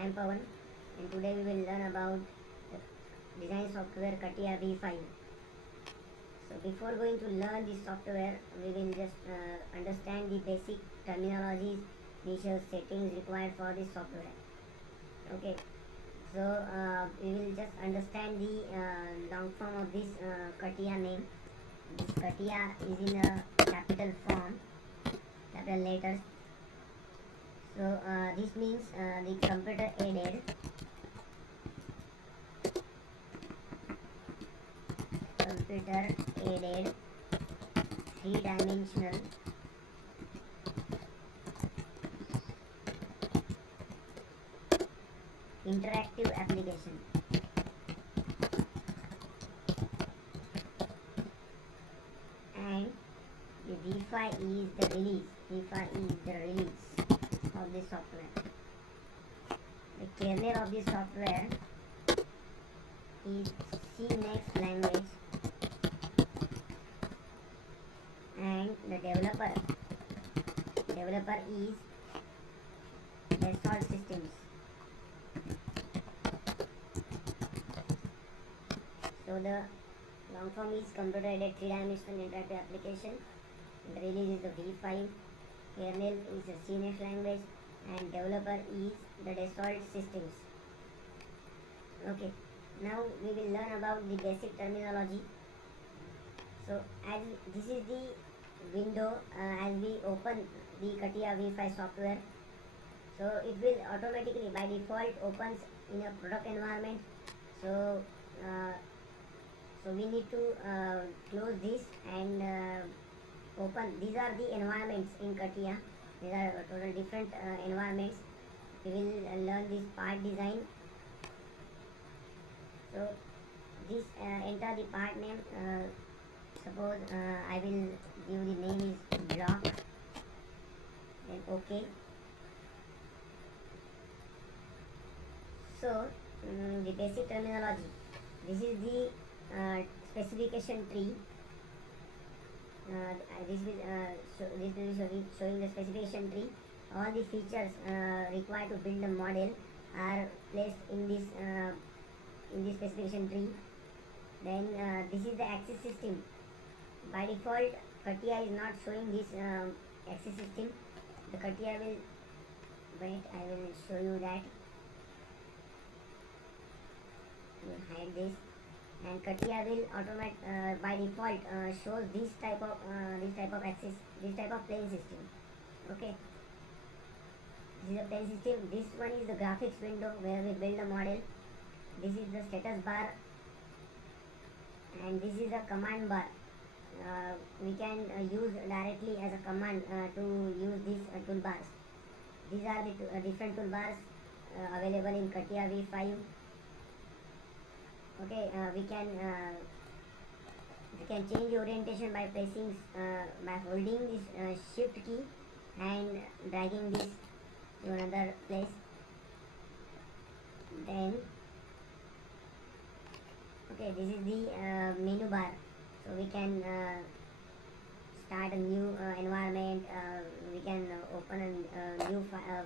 I am Pawan, and today we will learn about the design software Catia V5. So before going to learn this software, we will just understand the basic terminologies, initial settings required for this software. Okay, so we will just understand the long form of this Catia name. This Catia is in a capital form, capital letters. So this means the computer aided three-dimensional interactive application. And the V5 is the release. V5 is the release of this software. The kernel of this software is C language, and the developer is Dassault Systems. So the long form is computer aided three-dimensional interactive application. The release is the V5, kernel is a C language, and developer is the Dassault Systems. Okay, now we will learn about the basic terminology. So as this is the window as we open the Catia V5 software, so it will automatically by default opens in a product environment. So so we need to close this and open. These are the environments in Catia. These are total different environments. We will learn this part design. So this enter the part name. Suppose I will give the name is block, then OK. So the basic terminology. This is the specification tree. This will be showing the specification tree. All the features required to build a model are placed in this specification tree. Then this is the axis system. By default, Catia is not showing this axis system. The Catia will wait. I will show you that. We'll hide this, and Catia will automate by default shows this type of axis, this type of plane system. Okay, this is a plane system. This one is the graphics window where we build a model. This is the status bar, and this is a command bar. We can use directly as a command to use these toolbars. These are the different toolbars available in Catia V5. Okay, we can change the orientation by pressing by holding this shift key and dragging this to another place. Then okay, this is the menu bar. So we can start a new environment. We can open a new file,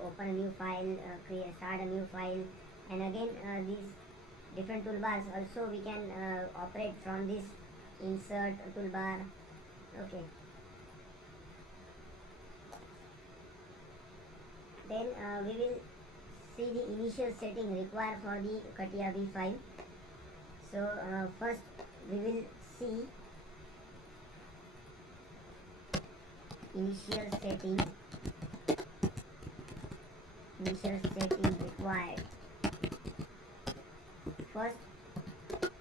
start a new file, and again these different toolbars. Also we can operate from this insert toolbar. Okay. Then we will see the initial setting required for the Catia V5. So first we will see initial setting required. First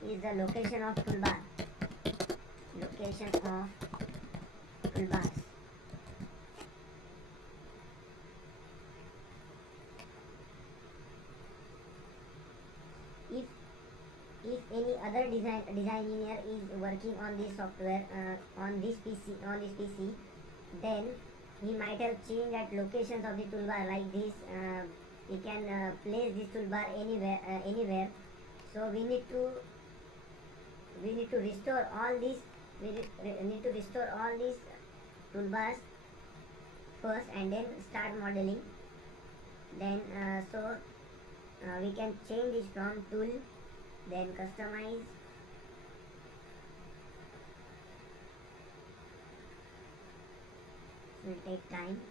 is the location of toolbars. If any other design engineer is working on this software on this PC, then he might have changed that locations of the toolbar like this. He can place this toolbar anywhere. So we need to restore all these. We need to restore all these toolbars first, and then start modeling. Then so we can change this from tool, then customize, it will take time.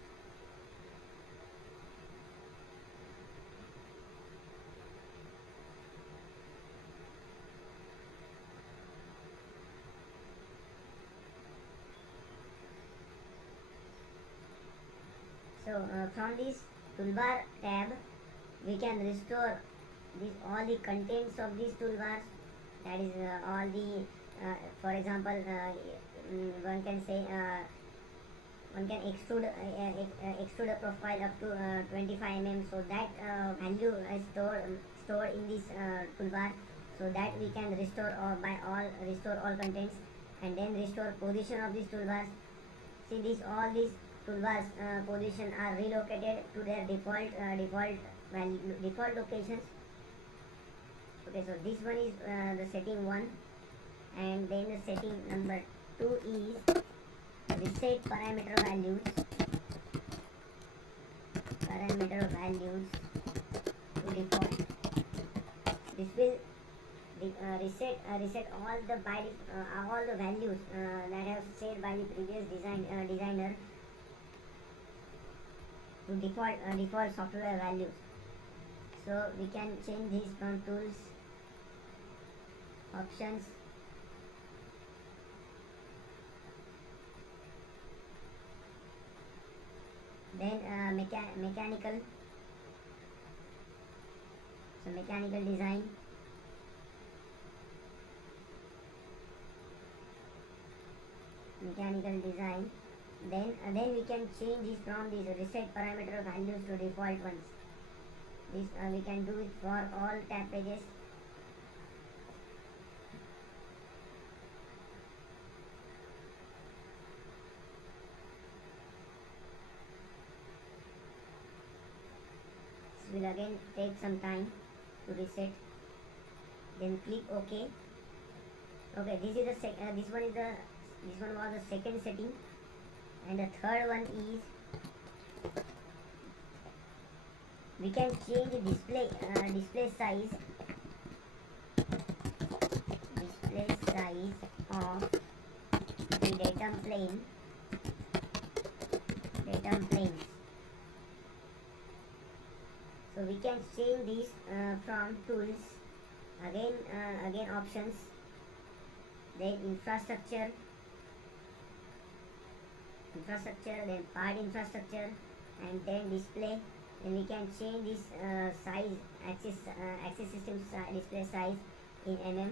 So from this toolbar tab we can restore all the contents of these toolbars, that is all the for example one can say one can extrude a profile up to 25 mm, so that value is stored in this toolbar, so that we can restore all contents, and then restore position of these toolbars. See, all these toolbars position are relocated to their default locations. Okay, so this one is the setting 1, and then the setting number 2 is reset parameter values to default. This will reset all the values that have set by the previous designer to default software values. So we can change this from tools, options, then mechanical. So mechanical design, then we can change this from these reset parameter values to default ones. This we can do it for all tab pages. This will again take some time to reset. Then click OK. Okay, this one was the second setting, and the third one is we can change the display size of the datum planes. So we can change this from tools, again options, then infrastructure, then part infrastructure, and then display. Then we can change this size, axis system display size in mm.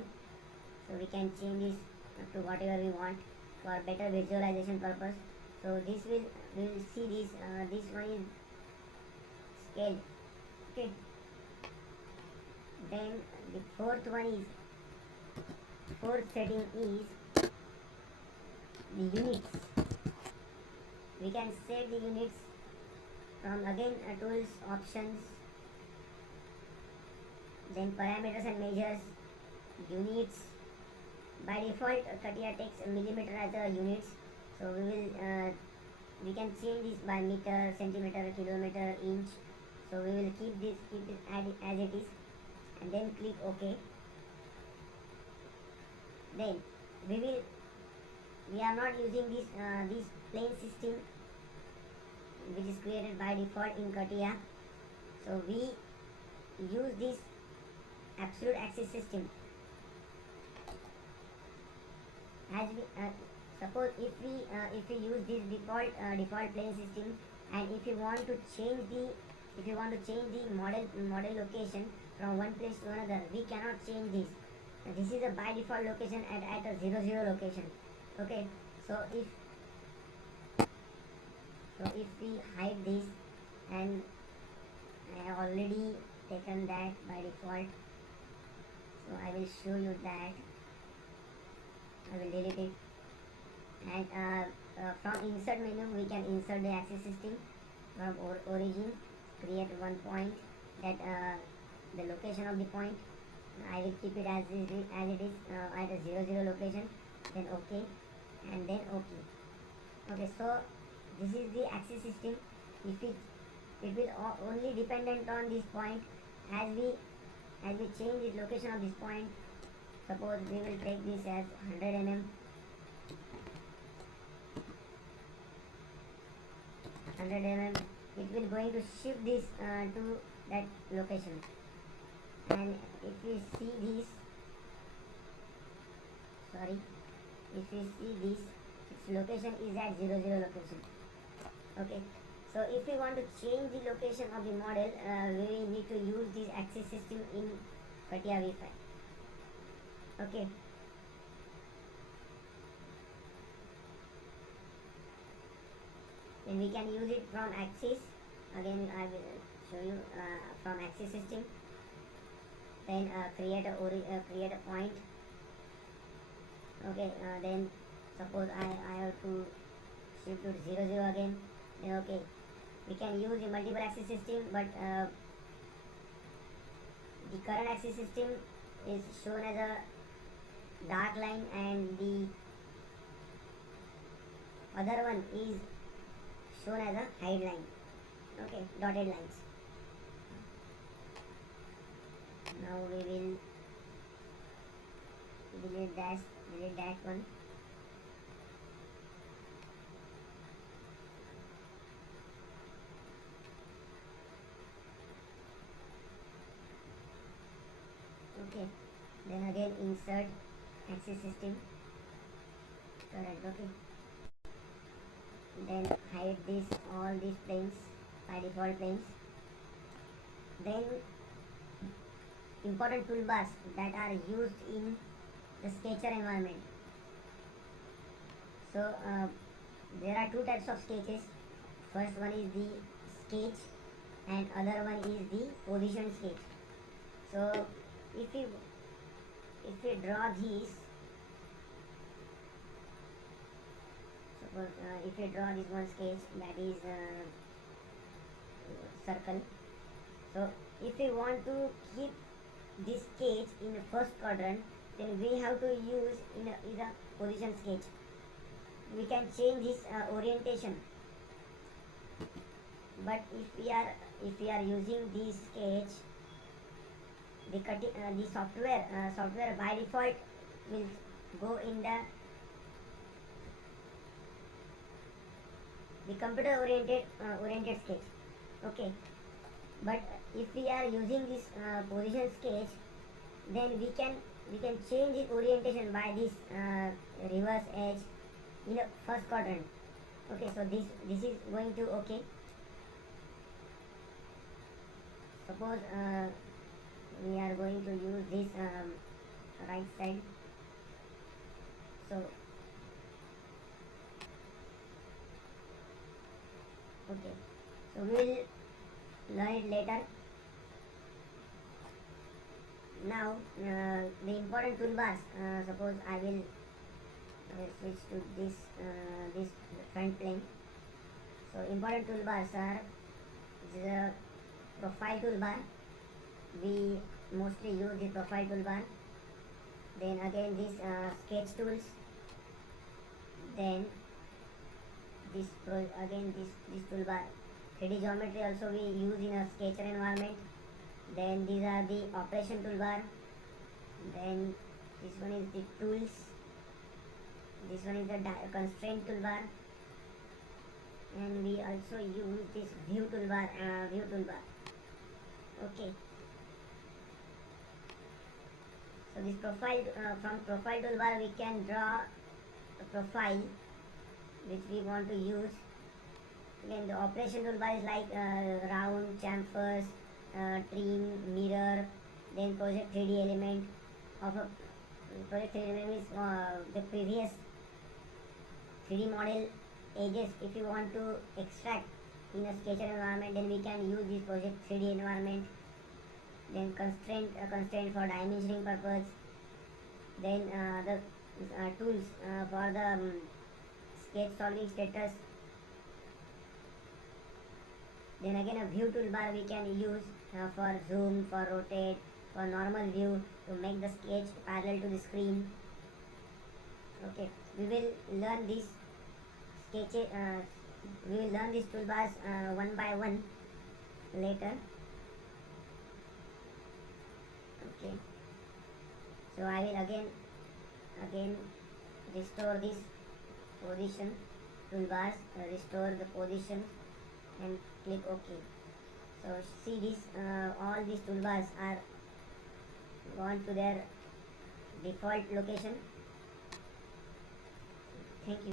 So we can change this up to whatever we want for better visualization purpose. So we will see this one is scale. Okay. Then the fourth setting is the units. We can set the units from again tools, options, then parameters and measures, units. By default Catia takes millimeter as a units, so we can change this by meter, centimeter, kilometer, inch. So we will keep this as it is, and then click OK. Then we are not using this plane system which is created by default in Catia. So we use this absolute axis system. As we suppose if we use this default plane system, and if you want to change the model location from one place to another, we cannot change this. This is a by default location at a 0, location. Okay, so if we hide this, and I have already taken that by default, so I will show you that. I will delete it, and from insert menu we can insert the axis system from origin, create one point, that the location of the point I will keep it as it is at a 0, location, then OK, and then OK. Okay, so this is the axis system. If it will only dependent on this point, as we change the location of this point, suppose we will take this as 100 mm, 100 mm, it will going to shift this to that location. And if we see this, sorry, if we see this, its location is at 0 0 location. Okay, so if we want to change the location of the model, we need to use this axis system in Catia V5. Okay, then we can use it from axis. Again I will show you from axis system. Then create a point. Okay, then suppose I have to shift to 0 0 again. Then okay, we can use the multiple axis system, but the current axis system is shown as a dark line and the other one is shown as a hide line. Okay, dotted lines. Now we will delete that one. Okay, then again insert axis system, correct. Okay, then hide this all these planes by default planes. Then important toolbars that are used in the sketcher environment. So there are two types of sketches. First one is the sketch and other one is the position sketch. So if we draw these, suppose if we draw this one sketch, that is circle. So if we want to keep this sketch in the first quadrant, then we have to use in a position sketch. We can change this orientation, but if we are using this sketch, the software by default will go in the computer oriented sketch. Okay, but if we are using this position sketch, then we can change its orientation by this reverse edge in the first quadrant. Okay, so this is going to okay. Suppose we are going to use this right side. So okay, so we will learn it later. Now the important toolbars, suppose I will switch to this front plane. So important toolbars are the profile toolbar. We mostly use the profile toolbar. Then again this sketch tools. Then this toolbar. 3D geometry also we use in a sketcher environment. Then these are the operation toolbar. Then this one is the tools. This one is the constraint toolbar. And we also use this view toolbar. Okay. So this profile from profile toolbar we can draw a profile which we want to use. Again the operation toolbar is like round, chamfers, trim, mirror, then project 3D element of a project 3D element is the previous 3D model edges. If you want to extract in a sketcher environment, then we can use this project 3D environment. Then constraint for dimensioning purpose. Then the tools for the sketch solving status. Then again a view toolbar we can use for zoom, for rotate, for normal view to make the sketch parallel to the screen. Okay, we will learn these sketches. We will learn these toolbars one by one later. Okay, so I will again restore this position toolbars, restore the position and click OK. So see this, all these toolbars are gone to their default location. Thank you.